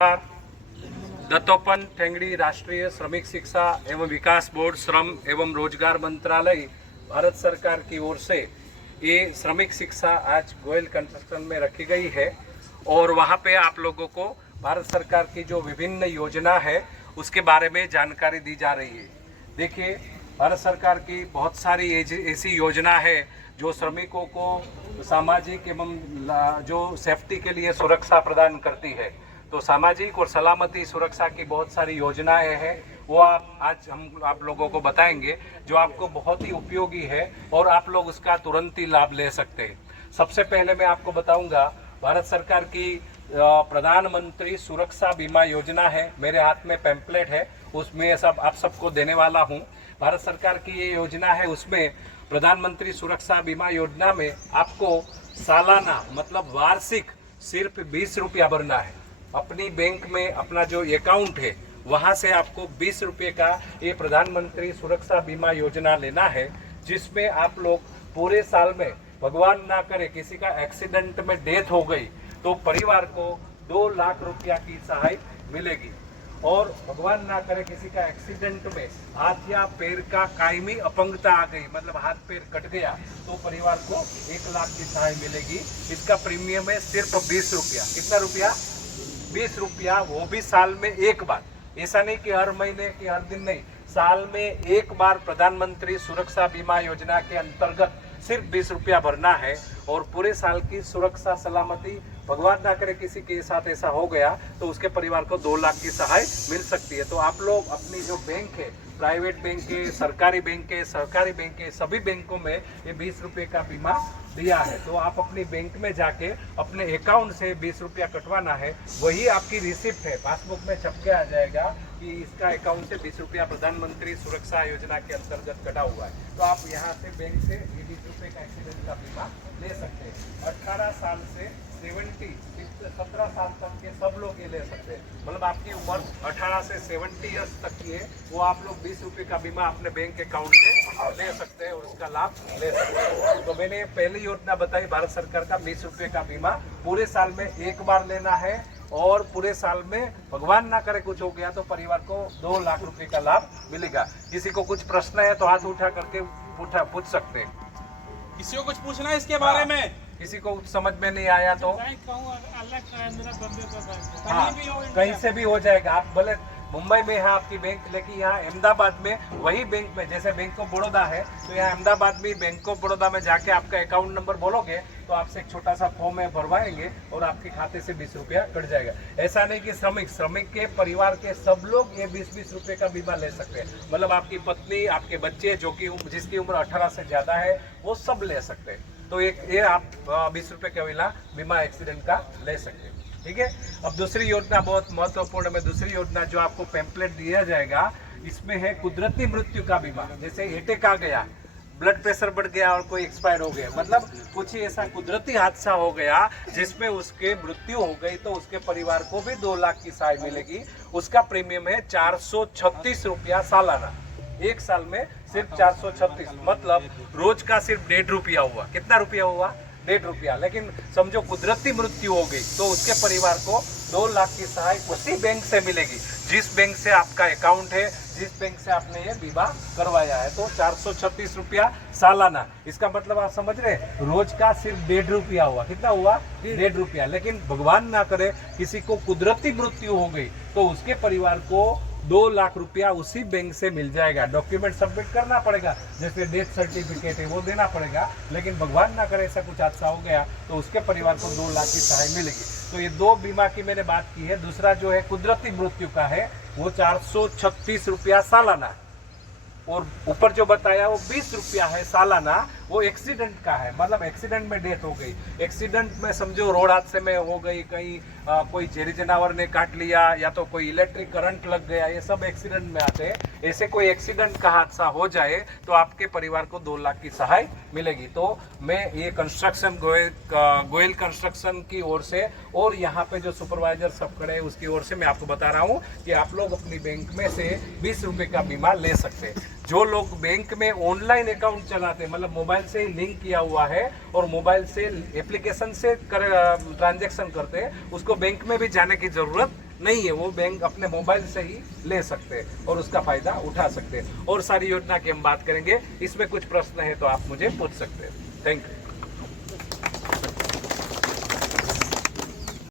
दत्तोपंत ठेंगड़ी राष्ट्रीय श्रमिक शिक्षा एवं विकास बोर्ड श्रम एवं रोजगार मंत्रालय भारत सरकार की ओर से ये श्रमिक शिक्षा आज गोयल कंस्ट्रक्शन में रखी गई है और वहाँ पे आप लोगों को भारत सरकार की जो विभिन्न योजना है उसके बारे में जानकारी दी जा रही है। देखिए, भारत सरकार की बहुत सारी ऐसी योजना है जो श्रमिकों को सामाजिक एवं जो सेफ्टी के लिए सुरक्षा प्रदान करती है। तो सामाजिक और सलामती सुरक्षा की बहुत सारी योजनाएं हैं, वो आज हम आप लोगों को बताएंगे जो आपको बहुत ही उपयोगी है और आप लोग उसका तुरंत ही लाभ ले सकते हैं। सबसे पहले मैं आपको बताऊंगा भारत सरकार की प्रधानमंत्री सुरक्षा बीमा योजना है। मेरे हाथ में पैम्पलेट है, उसमें सब आप सबको देने वाला हूं। भारत सरकार की ये योजना है, उसमें प्रधानमंत्री सुरक्षा बीमा योजना में आपको सालाना मतलब वार्षिक सिर्फ 20 रुपया भरना है। अपनी बैंक में अपना जो अकाउंट है वहां से आपको 20 रुपये का ये प्रधानमंत्री सुरक्षा बीमा योजना लेना है, जिसमें आप लोग पूरे साल में भगवान ना करे किसी का एक्सीडेंट में डेथ हो गई तो परिवार को 2 लाख रुपया की सहायता मिलेगी। और भगवान ना करे किसी का एक्सीडेंट में हाथ या पैर का कायमी अपंगता आ गई, मतलब हाथ पैर कट गया, तो परिवार को 1 लाख की सहायता मिलेगी। इसका प्रीमियम है सिर्फ 20 रुपया। कितना रुपया? 20 रुपया, वो भी साल में एक बार। ऐसा नहीं कि हर महीने की हर दिन नहीं, साल में एक बार प्रधानमंत्री सुरक्षा बीमा योजना के अंतर्गत सिर्फ 20 रुपया भरना है और पूरे साल की सुरक्षा सलामती, भगवान ना करे किसी के साथ ऐसा हो गया तो उसके परिवार को 2 लाख की सहायता मिल सकती है। तो आप लोग अपनी जो बैंक है, प्राइवेट बैंक है, सरकारी बैंक है, सहकारी बैंक है, सभी बैंकों में ये 20 रुपये का बीमा दिया है। तो आप अपनी बैंक में जाके अपने अकाउंट से 20 रुपया कटवाना है, वही आपकी रिसिप्ट है, पासबुक में छप के आ जाएगा कि इसका अकाउंट से 20 रुपया प्रधानमंत्री सुरक्षा योजना के अंतर्गत कटा हुआ है। तो आप यहाँ से बैंक से ये 20 रुपये का एक्सीडेंट का बीमा ले सकते हैं। 18 साल से 17 साल तक के सब लोग ये ले सकते हैं। मतलब आपकी उम्र 18 से 70 ईयर्स तक की है, वो आप लोग 20 रुपये का बीमा अपने बैंक अकाउंट से ले सकते हैं और उसका लाभ ले सकते हैं। तो मैंने पहली योजना बताई भारत सरकार का 20 रुपये का बीमा पूरे साल में एक बार लेना है और पूरे साल में भगवान ना करे कुछ हो गया तो परिवार को 2 लाख रुपए का लाभ मिलेगा। किसी को कुछ प्रश्न है तो हाथ उठा करके पूछ सकते हैं। किसी को कुछ पूछना है इसके बारे में? किसी को समझ में नहीं आया तो कहीं से भी हो जाएगा। आप भले मुंबई में है आपकी बैंक, लेकिन यहाँ अहमदाबाद में वही बैंक में, जैसे बैंक ऑफ बड़ौदा है तो यहाँ अहमदाबाद में बैंक ऑफ बड़ौदा में जाके आपका अकाउंट नंबर बोलोगे तो आपसे एक छोटा सा फॉर्म में भरवाएंगे और आपके खाते से 20 रुपया कट जाएगा। ऐसा नहीं कि श्रमिक के परिवार के सब लोग ये 20-20 रुपये का बीमा ले सकते हैं। मतलब आपकी पत्नी, आपके बच्चे जो कि जिसकी उम्र 18 से ज्यादा है वो सब ले सकते हैं। तो ये आप 20 रुपये का बीमा एक्सीडेंट का ले सकते हैं। ठीक है। अब दूसरी योजना बहुत महत्वपूर्ण है। दूसरी योजना जो आपको पैम्पलेट दिया जाएगा, इसमें है कुदरती मृत्यु का बीमा। जैसे अटैक आ गया, ब्लड प्रेशर बढ़ गया और कोई एक्सपायर हो गया, मतलब कुछ ऐसा कुदरती हादसा हो गया जिसमें उसके मृत्यु हो गई तो उसके परिवार को भी 2 लाख की सहायता मिलेगी। उसका प्रीमियम है 436 रुपया सालाना। एक साल में सिर्फ 436, मतलब रोज का सिर्फ 1.5 रुपया हुआ। कितना रुपया हुआ? 1.5 रुपया। लेकिन समझो कुदरती मृत्यु हो गई तो उसके परिवार को 2 लाख की सहायता उसी बैंक से मिलेगी जिस बैंक से आपका अकाउंट है, जिस बैंक से आपने ये बीमा करवाया है। तो 436 रुपया सालाना। इसका मतलब आप समझ रहे, रोज का सिर्फ 1.5 रुपया हुआ। कितना हुआ? 1.5 रुपया। लेकिन भगवान ना करे किसी को कुदरती मृत्यु हो गई तो उसके परिवार को 2 लाख रुपया उसी बैंक से मिल जाएगा। डॉक्यूमेंट सबमिट करना पड़ेगा, जैसे डेथ सर्टिफिकेट है वो देना पड़ेगा, लेकिन भगवान ना करे ऐसा कुछ हादसा हो गया तो उसके परिवार को 2 लाख की सहायता मिलेगी। तो ये 2 बीमा की मैंने बात की है। दूसरा जो है कुदरती मृत्यु का है, वो 436 रुपया सालाना, और ऊपर जो बताया वो 20 रुपया है सालाना। वो एक्सीडेंट का है, मतलब एक्सीडेंट में डेथ हो गई। एक्सीडेंट में समझो रोड हादसे में हो गई, कहीं कोई जहरी जानवर ने काट लिया या तो कोई इलेक्ट्रिक करंट लग गया, ये सब एक्सीडेंट में आते हैं। ऐसे कोई एक्सीडेंट का हादसा हो जाए तो आपके परिवार को 2 लाख की सहायता मिलेगी। तो मैं ये कंस्ट्रक्शन गोयल कंस्ट्रक्शन की ओर से और यहाँ पे जो सुपरवाइजर सब खड़े हैं उसकी ओर से मैं आपको बता रहा हूँ कि आप लोग अपनी बैंक में से 20 रुपये का बीमा ले सकते हैं। जो लोग बैंक में ऑनलाइन अकाउंट चलाते हैं, मतलब मोबाइल से लिंक किया हुआ है और मोबाइल से एप्लीकेशन से ट्रांजैक्शन करते हैं, उसको बैंक में भी जाने की जरूरत नहीं है वो बैंक अपने मोबाइल से ही ले सकते हैं और उसका फायदा उठा सकते हैं। और सारी योजना की हम बात करेंगे, इसमें कुछ प्रश्न है तो आप मुझे पूछ सकते हैं। Thank you.